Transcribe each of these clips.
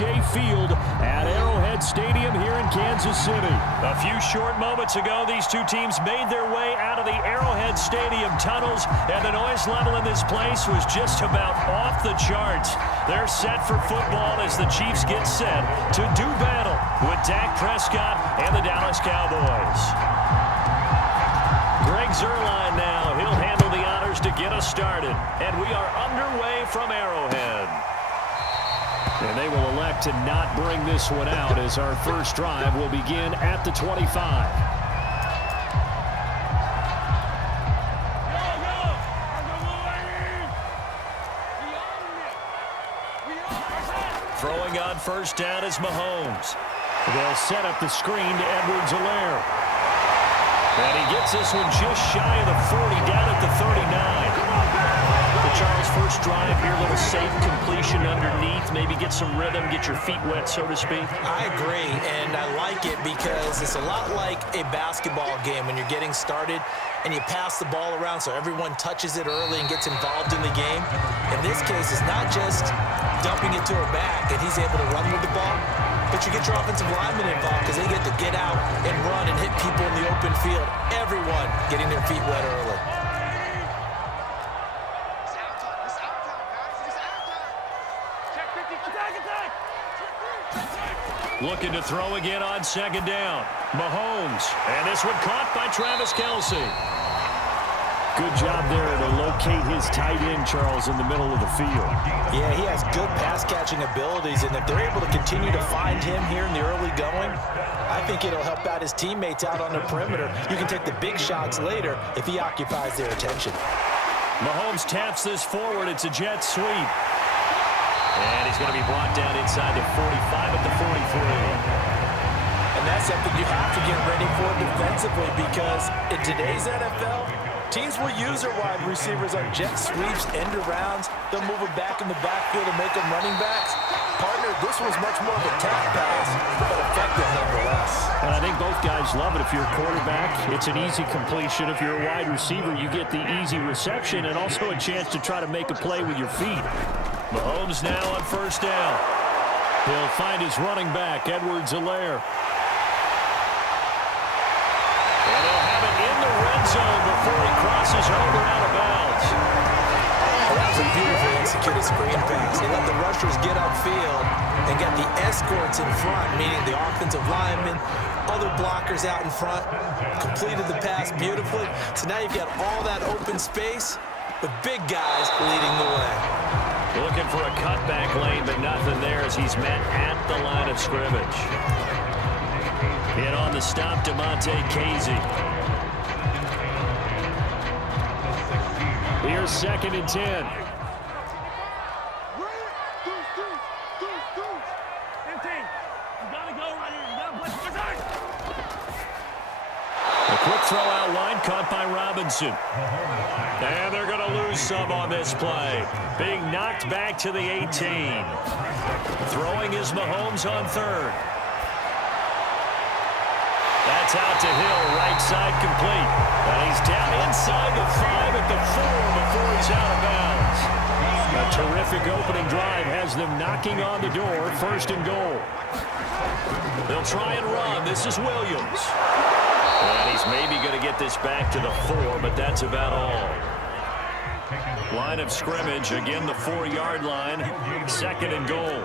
Shea Field at Arrowhead Stadium here in Kansas City. A few short moments ago, these two teams made their way out of the Arrowhead Stadium tunnels, and the noise level in this place was just about off the charts. They're set for football as the Chiefs get set to do battle with Dak Prescott and the Dallas Cowboys. Greg Zuerlein now. He'll handle the honors to get us started. And we are underway from Arrowhead. And they will elect to not bring this one out as our first drive will begin at the 25. Throwing on first down is Mahomes. They'll set up the screen to Edwards-Helaire. And he gets this one just shy of the 40, down at the 39. The Charles first drive here, little safe completion underneath. Maybe get some rhythm, get your feet wet, so to speak. I agree, and I like it because it's a lot like a basketball game when you're getting started and you pass the ball around so everyone touches it early and gets involved in the game. In this case, it's not just dumping it to a back and he's able to run with the ball, but you get your offensive linemen involved because they get to get out and run and hit people in the open field. Everyone getting their feet wet early. Looking to throw again on second down. Mahomes. And this one caught by Travis Kelce. Good job there to locate his tight end, Charles, in the middle of the field. Yeah, he has good pass-catching abilities, and if they're able to continue to find him here in the early going, I think it'll help out his teammates out on the perimeter. You can take the big shots later if he occupies their attention. Mahomes taps this forward. It's a jet sweep. And he's going to be brought down inside the 45 at the 43. And that's something you have to get ready for defensively because in today's NFL, teams will use their wide receivers on jet sweeps, end arounds. They'll move it back in the backfield and make them running backs. Partner, this was much more of a tap pass, but effective nonetheless. And I think both guys love it. If you're a quarterback, it's an easy completion. If you're a wide receiver, you get the easy reception and also a chance to try to make a play with your feet. Mahomes now on first down. He'll find his running back, Edwards-Helaire. And he'll have it in the red zone before he crosses over out of bounds. Well, that was a beautifully executed screen pass. They let the rushers get upfield and got the escorts in front, meaning the offensive linemen, other blockers out in front, completed the pass beautifully. So now you've got all that open space with big guys leading the way. Looking for a cutback lane, but nothing there as he's met at the line of scrimmage. In on the stop, Damontae Kazee. Here's second and 10. A quick throw out wide, caught by Robinson. And they're going to lose some on this play. Being knocked back to the 18. Throwing is Mahomes on third. That's out to Hill, right side complete. And he's down inside the 5 at the 4 before he's out of bounds. A terrific opening drive has them knocking on the door, first and goal. They'll try and run. This is Williams. And he's maybe going to get this back to the 4, but that's about all. Line of scrimmage, again the 4-yard line, second and goal.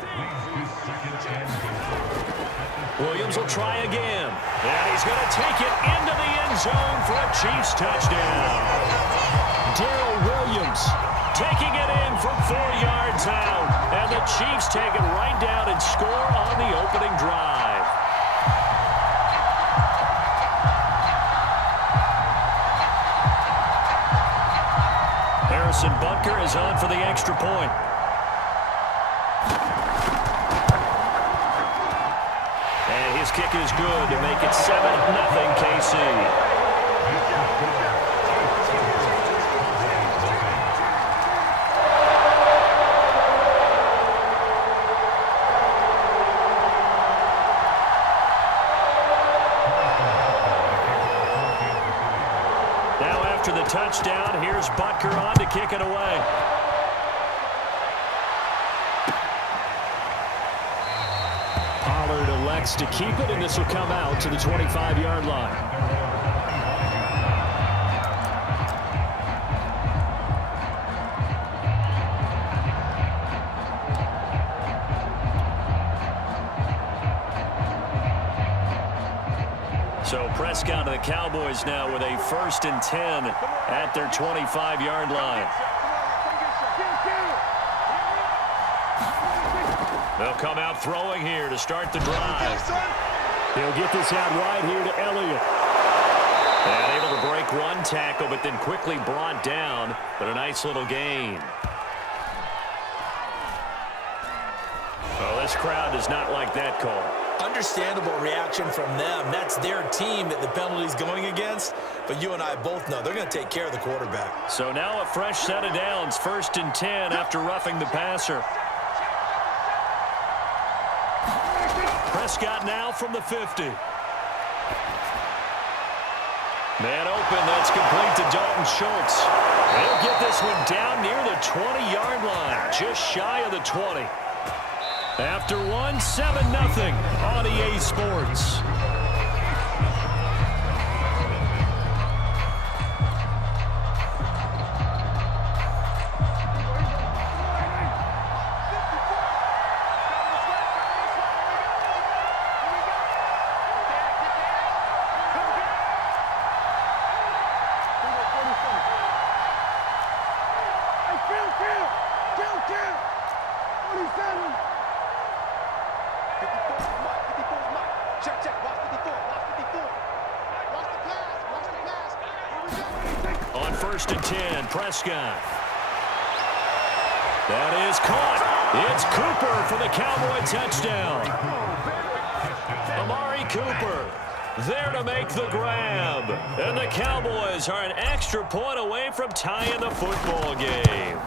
Williams will try again. And he's going to take it into the end zone for a Chiefs touchdown. Darrell Williams taking it in from 4 yards out. And the Chiefs take it right down and score on the opening drive. Harrison Butker is on for the extra point. And his kick is good to make it 7-0 KC. After the touchdown, here's Butker on to kick it away. chance to keep it, and this will come out to the 25-yard line. So Prescott and the Cowboys now with a 1st and 10 at their 25-yard line. They'll come out throwing here to start the drive. He'll get this out wide here to Elliott. And able to break one tackle, but then quickly brought down. But a nice little gain. Oh, this crowd does not like that call. Understandable reaction from them. That's their team that the penalty's going against. But you and I both know they're going to take care of the quarterback. So now a fresh set of downs. 1st and 10 after roughing the passer. Prescott now from the 50. Man open, that's complete to Dalton Schultz. They'll get this one down near the 20-yard line, just shy of the 20. After one, 7-0 on EA Sports. On 1st and 10, Prescott. That is caught. It's Cooper for the Cowboy touchdown. Amari Cooper there to make the grab. And the Cowboys are an extra point away from tying the football game.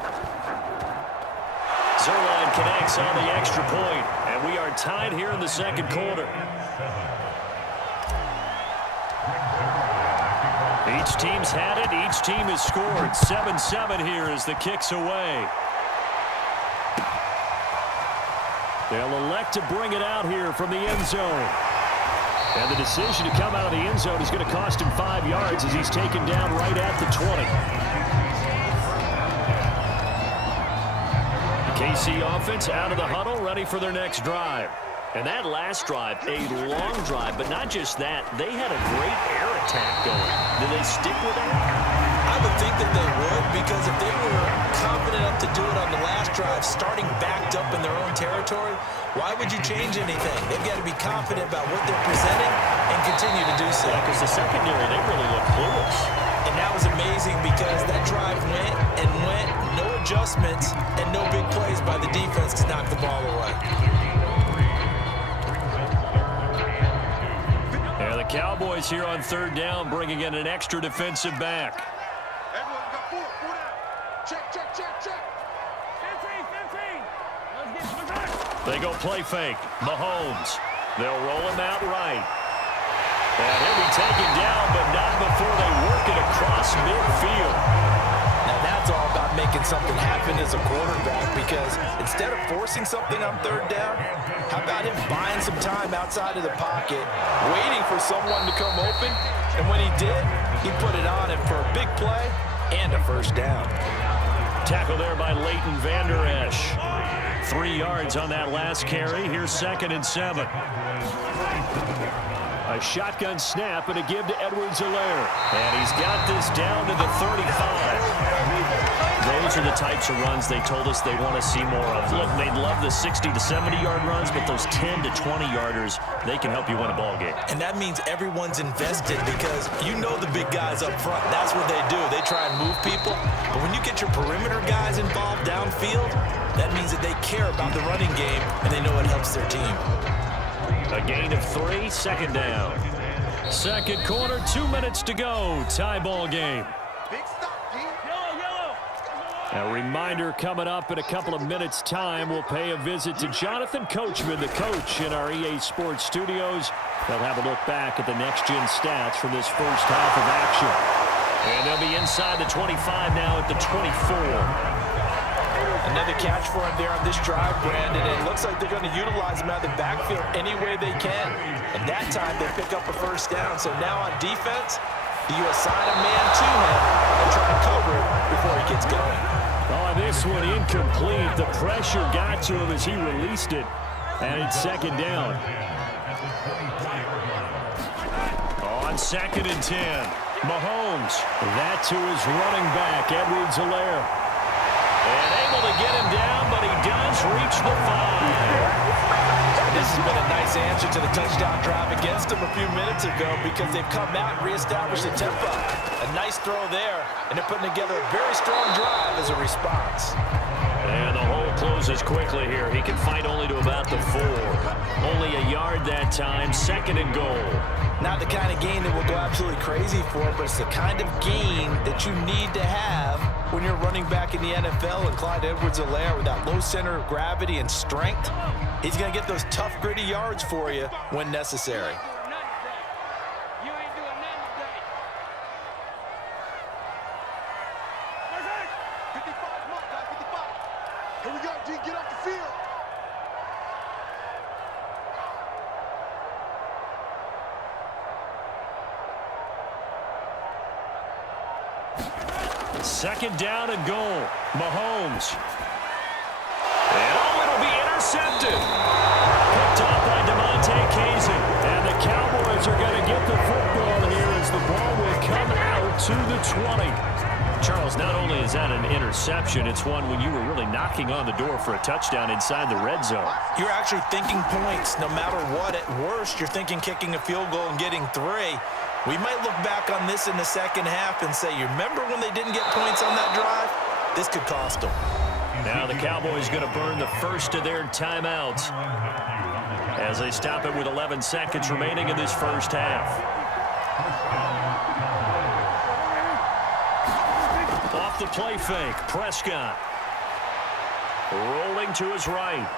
Zerline connects on the extra point, and we are tied here in the 2nd quarter. Each team's had it. Each team has scored. 7-7 here as the kick's away. They'll elect to bring it out here from the end zone. And the decision to come out of the end zone is going to cost him 5 yards as he's taken down right at the 20. The KC offense out of the huddle, ready for their next drive. And that last drive, a long drive, but not just that. They had a great air attack going. Did they stick with that? I would think that they would, because if they were confident enough to do it on the last drive, starting backed up in their own territory, why would you change anything? They've got to be confident about what they're presenting and continue to do so. Because the secondary, they really look clueless. And that was amazing because that drive went and went, no adjustments, and no big plays by the defense to knock the ball away. And the Cowboys here on 3rd down, bringing in an extra defensive back. They go play fake. Mahomes. They'll roll him out right. And he'll be taken down, but not before they work it across midfield. Now that's all about making something happen as a quarterback, because instead of forcing something on 3rd down, how about him buying some time outside of the pocket, waiting for someone to come open, and when he did, he put it on him for a big play and a 1st down. Tackle there by Leighton Vander Esch. 3 yards on that last carry. Here's 2nd and 7. A shotgun snap and a give to Edwards-Helaire. And he's got this down to the 35. Those are the types of runs they told us they want to see more of. Look, they'd love the 60 to 70-yard runs, but those 10 to 20-yarders, they can help you win a ball game. And that means everyone's invested, because you know the big guys up front. That's what they do. They try and move people. But when you get your perimeter guys involved downfield, that means that they care about the running game, and they know it helps their team. A gain of 3, 2nd down. 2nd quarter, 2 minutes to go. Tie ball game. A reminder coming up in a couple of minutes' time. We'll pay a visit to Jonathan Coachman, the coach in our EA Sports studios. They'll have a look back at the next-gen stats from this first half of action. And they'll be inside the 25 now at the 24. And Another catch for him there on this drive, Brandon. And it looks like they're going to utilize him out of the backfield any way they can. And that time they pick up a first down. So now on defense, you assign a man to him and try to cover it before he gets going. Oh, this one incomplete. The pressure got to him as he released it. And it's second down. On 2nd and 10, Mahomes. That to his running back, Edwards-Helaire. And able to get him down, but he does reach the 5. This has been a nice answer to the touchdown drive against them a few minutes ago because they've come out and reestablished the tempo. A nice throw there, and they're putting together a very strong drive as a response. And the hole closes quickly here. He can fight only to about the 4. Only a yard that time, 2nd and goal. Not the kind of gain that we'll go absolutely crazy for, but it's the kind of gain that you need to have when you're running back in the NFL. And Clyde Edwards-Helaire, with that low center of gravity and strength, he's going to get those tough, gritty yards for you when necessary. Here we go, D, get off the field. Second down and goal. Mahomes. And oh, it'll be intercepted. Picked off by DeMonte Casey. And the Cowboys are going to get the football here as the ball will come out to the 20. Charles, not only is that an interception, it's one when you were really knocking on the door for a touchdown inside the red zone. You're actually thinking points no matter what. At worst, you're thinking kicking a field goal and getting 3. We might look back on this in the second half and say, you remember when they didn't get points on that drive? This could cost them. Now the Cowboys going to burn the first of their timeouts as they stop it with 11 seconds remaining in this first half. Off the play fake, Prescott. Rolling to his right.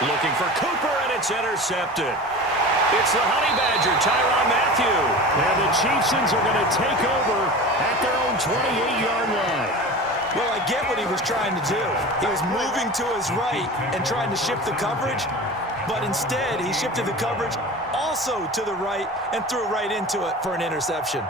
Looking for Cooper, and it's intercepted. It's the Honey Badger, Tyrann Mathieu. And the Chiefs are going to take over at their own 28-yard line. Well, I get what he was trying to do. He was moving to his right and trying to shift the coverage, but instead he shifted the coverage also to the right and threw right into it for an interception.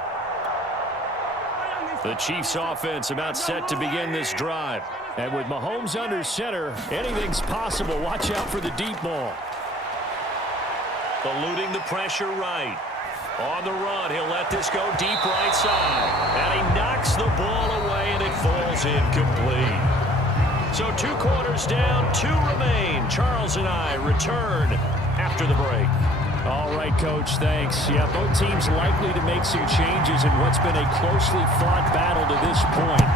The Chiefs offense about set to begin this drive. And with Mahomes under center, anything's possible. Watch out for the deep ball. Eluding the pressure right. On the run, he'll let this go deep right side. And he knocks the ball away, and it falls incomplete. So 2 quarters down, 2 remain. Charles and I return after the break. All right, Coach, thanks. Yeah, both teams likely to make some changes in what's been a closely fought battle to this point.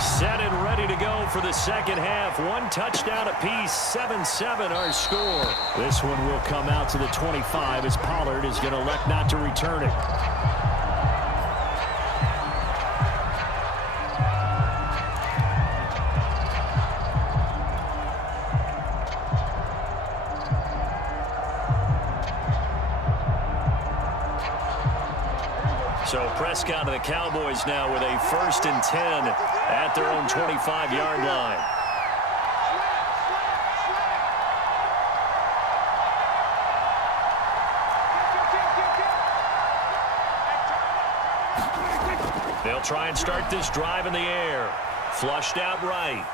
Set and ready to go for the second half. 1 touchdown apiece, 7-7 our score. This one will come out to the 25 as Pollard is going to elect not to return it. So Prescott of the Cowboys now with a 1st and 10 at their own 25-yard line. They'll try and start this drive in the air. Flushed out right.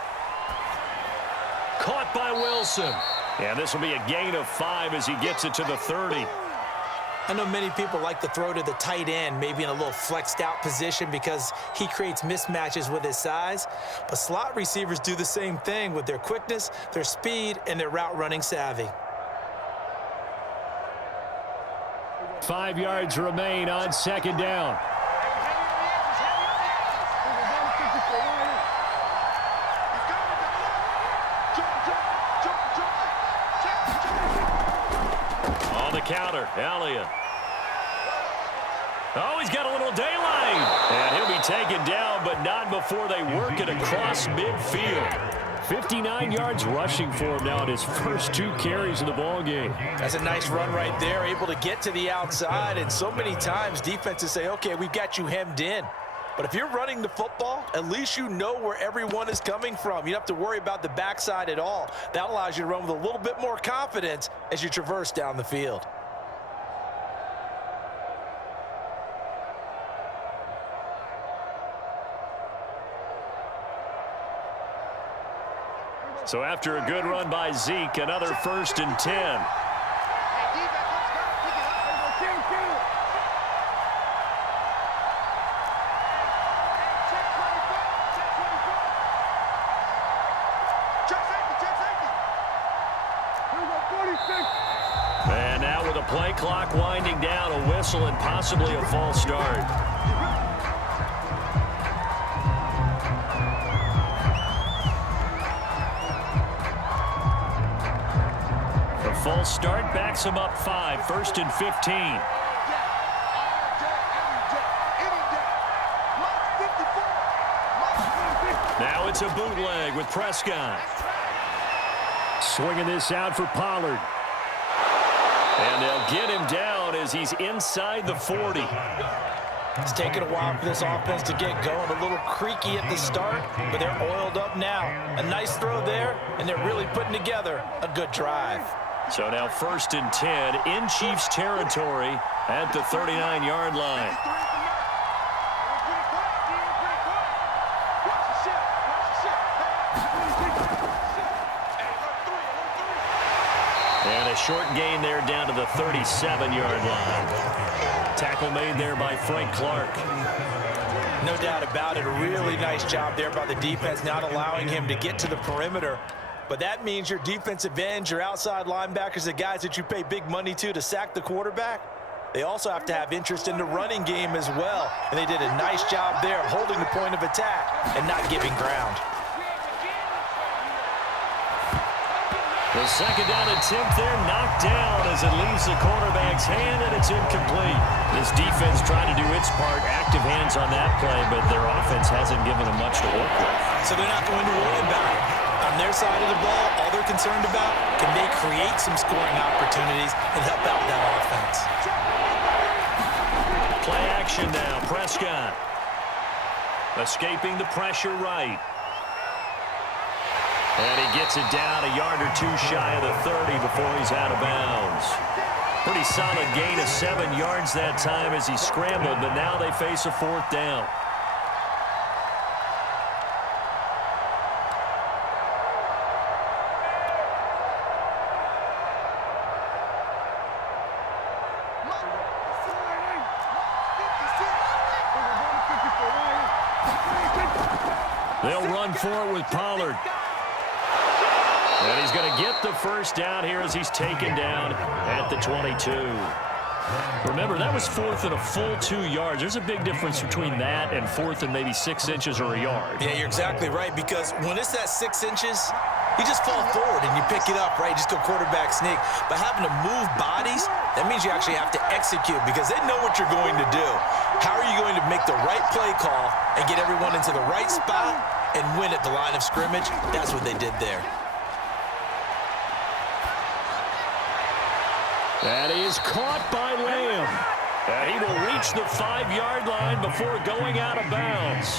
Caught by Wilson. And this will be a gain of 5 as he gets it to the 30. I know many people like to throw to the tight end, maybe in a little flexed out position because he creates mismatches with his size. But slot receivers do the same thing with their quickness, their speed, and their route running savvy. 5 yards remain on 2nd down. On the counter, Elliott. Oh, he's got a little daylight. And he'll be taken down, but not before they work it across midfield. 59 yards rushing for him now in his first 2 carries of the ball game. That's a nice run right there, able to get to the outside. And so many times defenses say, okay, we've got you hemmed in. But if you're running the football, at least you know where everyone is coming from. You don't have to worry about the backside at all. That allows you to run with a little bit more confidence as you traverse down the field. So after a good run by Zeke, another 1st and 10. And now with a play clock winding down, a whistle and possibly a false start. The false start backs him up 5, 1st and 15. Now it's a bootleg with Prescott. Swinging this out for Pollard. And they'll get him down as he's inside the 40. It's taken a while for this offense to get going. A little creaky at the start, but they're oiled up now. A nice throw there, and they're really putting together a good drive. So now 1st and 10 in Chiefs territory at the 39-yard line. And a short gain there down to the 37-yard line. Tackle made there by Frank Clark. No doubt about it. A really nice job there by the defense, not allowing him to get to the perimeter. But that means your defensive ends, your outside linebackers, the guys that you pay big money to sack the quarterback, they also have to have interest in the running game as well. And they did a nice job there of holding the point of attack and not giving ground. The second down attempt there knocked down as it leaves the quarterback's hand, and it's incomplete. This defense trying to do its part, active hands on that play, but their offense hasn't given them much to work with. So they're not going to worry about it. On their side of the ball, all they're concerned about, can they create some scoring opportunities and help out that offense? Play action now, Prescott. Escaping the pressure right. And he gets it down a yard or 2 shy of the 30 before he's out of bounds. Pretty solid gain of 7 yards that time as he scrambled, but now they face a 4th down. They'll run for it with Pollard. And he's going to get the 1st down here as he's taken down at the 22. Remember, that was 4th and a full 2 yards. There's a big difference between that and 4th and maybe 6 inches or a yard. Yeah, you're exactly right, because when it's that 6 inches, you just fall forward and you pick it up, right? You just go quarterback sneak. But having to move bodies, that means you actually have to execute because they know what you're going to do. How are you going to make the right play call and get everyone into the right spot and win at the line of scrimmage? That's what they did there. That is caught by Lamb. And he will reach the 5-yard line before going out of bounds.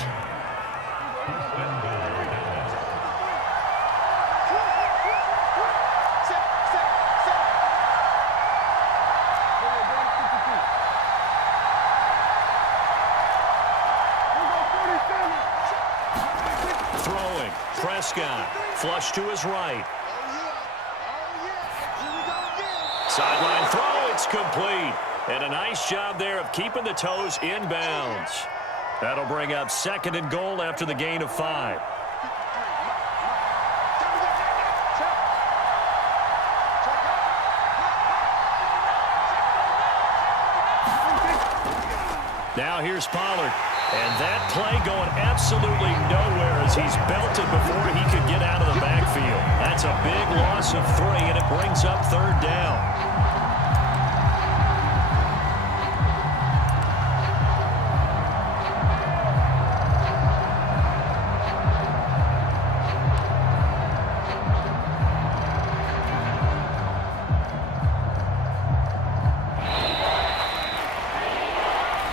Throwing, Prescott, flush to his right. Sideline throw, it's complete. And a nice job there of keeping the toes inbounds. That'll bring up 2nd and goal after the gain of 5. Now here's Pollard. And that play going absolutely nowhere as he's belted before he could get out of the backfield. That's a big loss of 3, and it brings up 3rd down.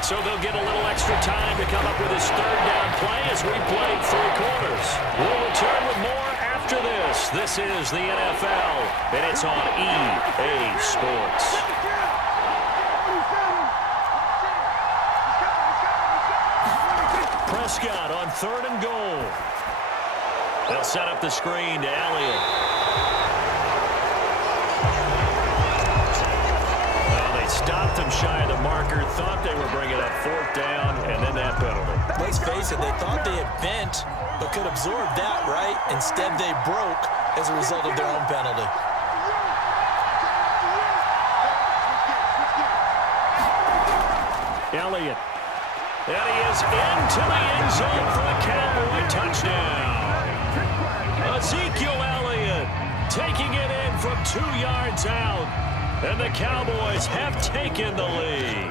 So they'll get a little extra time to come up with his third down play as we played 3 quarters. We'll return with more after this. This is the NFL, and it's on EA Sports. Prescott on 3rd and goal. They'll set up the screen to Elliott. Stopped him shy of the marker, thought they were bringing up 4th down, and then that penalty. Let's face it, they thought they had bent, but could absorb that, right? Instead, they broke as a result of their own penalty. Elliott. And he is into the end zone for the Cowboy touchdown. Ezekiel Elliott taking it in from 2 yards out. And the Cowboys have taken the lead.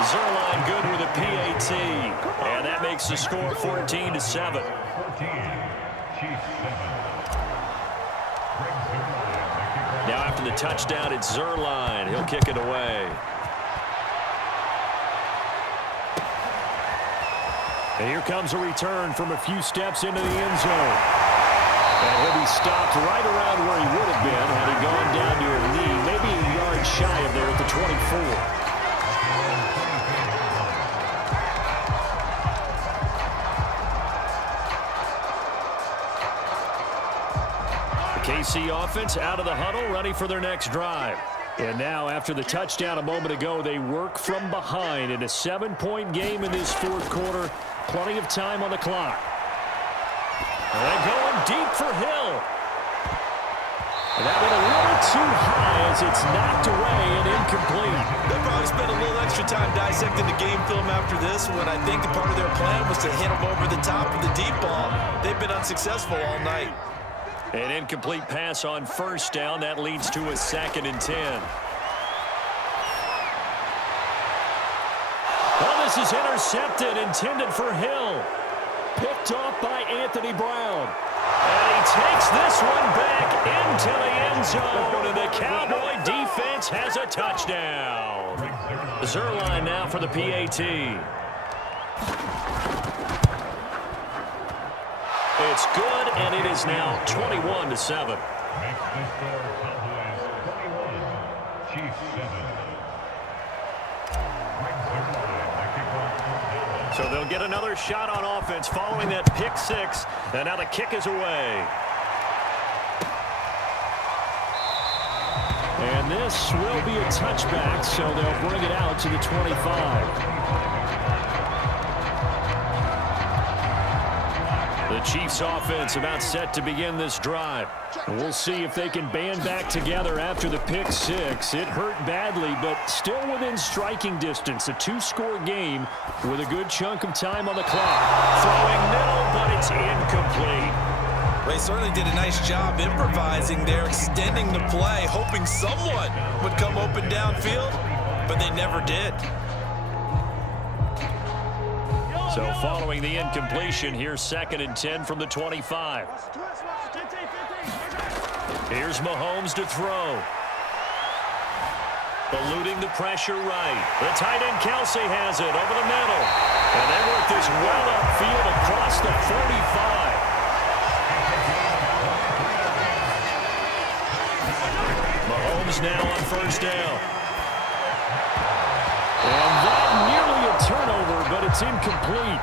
Zerline good with a PAT. And that makes the score 14-7. Now after the touchdown, it's Zerline. He'll kick it away. And here comes a return from a few steps into the end zone. And he'll be stopped right around where he would have been had he gone down to a knee, maybe a yard shy of there at the 24. The KC offense out of the huddle, ready for their next drive. And now, after the touchdown a moment ago, they work from behind in a 7-point game in this 4th quarter. Plenty of time on the clock. And they're going deep for Hill. And that went a little too high as it's knocked away and incomplete. They'll probably spend a little extra time dissecting the game film after this one. I think the part of their plan was to hit them over the top of the deep ball. They've been unsuccessful all night. An incomplete pass on 1st down. That leads to a 2nd and 10. Well, this is intercepted, intended for Hill. Picked off by Anthony Brown. And he takes this one back into the end zone. And the Cowboy defense has a touchdown. Zerline now for the PAT. It's good, and it is now 21-7. So they'll get another shot on offense following that pick 6. And now the kick is away. And this will be a touchback, so they'll bring it out to the 25. The Chiefs offense about set to begin this drive. We'll see if they can band back together after the pick 6. It hurt badly, but still within striking distance. A 2-score game with a good chunk of time on the clock. Throwing middle, but it's incomplete. They certainly did a nice job improvising there, extending the play, hoping someone would come open downfield, but they never did. So following the incompletion, here's 2nd and 10 from the 25. Here's Mahomes to throw. Eluding the pressure right. The tight end Kelsey has it over the middle. And they work this well upfield across the 45. Mahomes now on 1st down. And that nearly a turnover, but it's incomplete.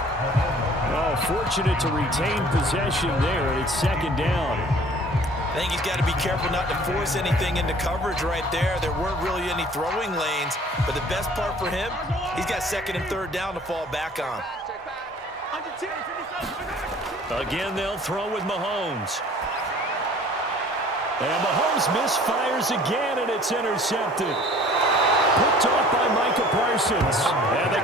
Oh, fortunate to retain possession there, and it's 2nd down. I think he's got to be careful not to force anything into coverage right there. There weren't really any throwing lanes, but the best part for him, he's got 2nd and 3rd down to fall back on. Again, they'll throw with Mahomes. And Mahomes misfires again, and it's intercepted. Picked off by Micah Parsons. And the